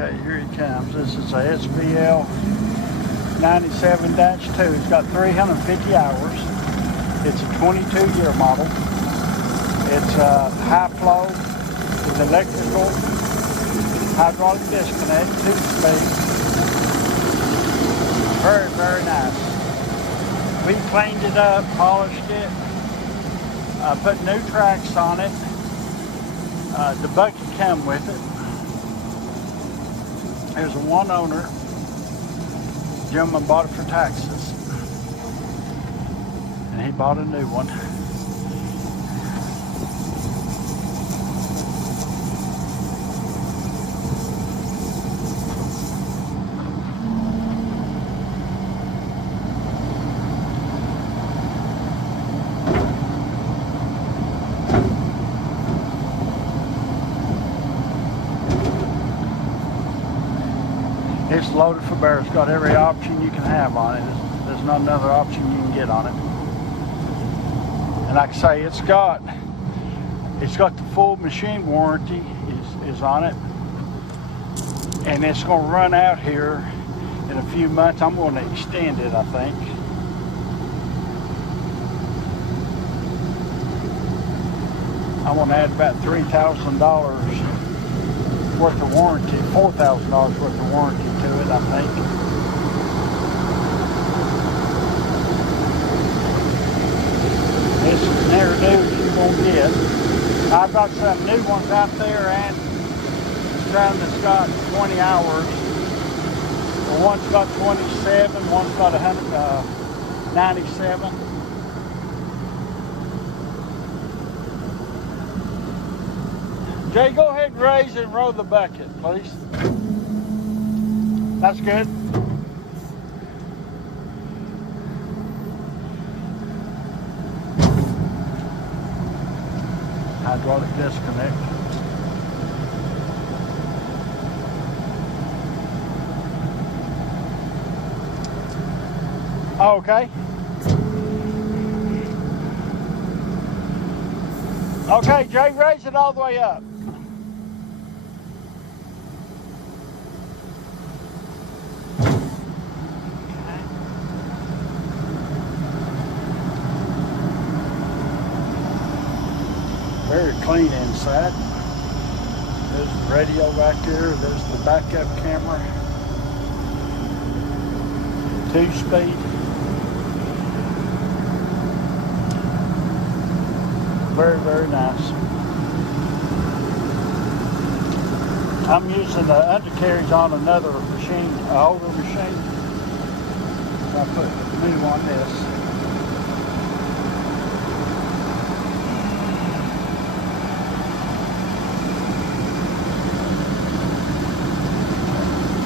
Okay, here he comes. This is a SVL97-2. It's got 350 hours. It's a 22-year model. It's high flow with electrical, hydraulic disconnect, 2-speed. Very, very nice. We cleaned it up, polished it, put new tracks on it. The bucket came with it. There's a one owner. Gentleman bought it for taxes, and he bought a new one. It's loaded for bear. It's got every option you can have on it. There's not another option you can get on it. And like I say, it's got the full machine warranty is on it. And it's going to run out here in a few months. I'm going to extend it, I think. I want to add about $3,000 worth of warranty, $4,000 worth of warranty to it, I think. This is never news you're going to get. I've got some new ones out there and some that's got 20 hours. Well, one's got 27, one's got 97. Jay, go ahead and raise and roll the bucket, please. That's good. Hydraulic disconnect. Okay. Okay, Jay, raise it all the way up. Very clean inside. There's the radio back there. There's the backup camera. 2-speed. Very, very nice. I'm using the undercarriage on another machine, an older machine. So I put new on this.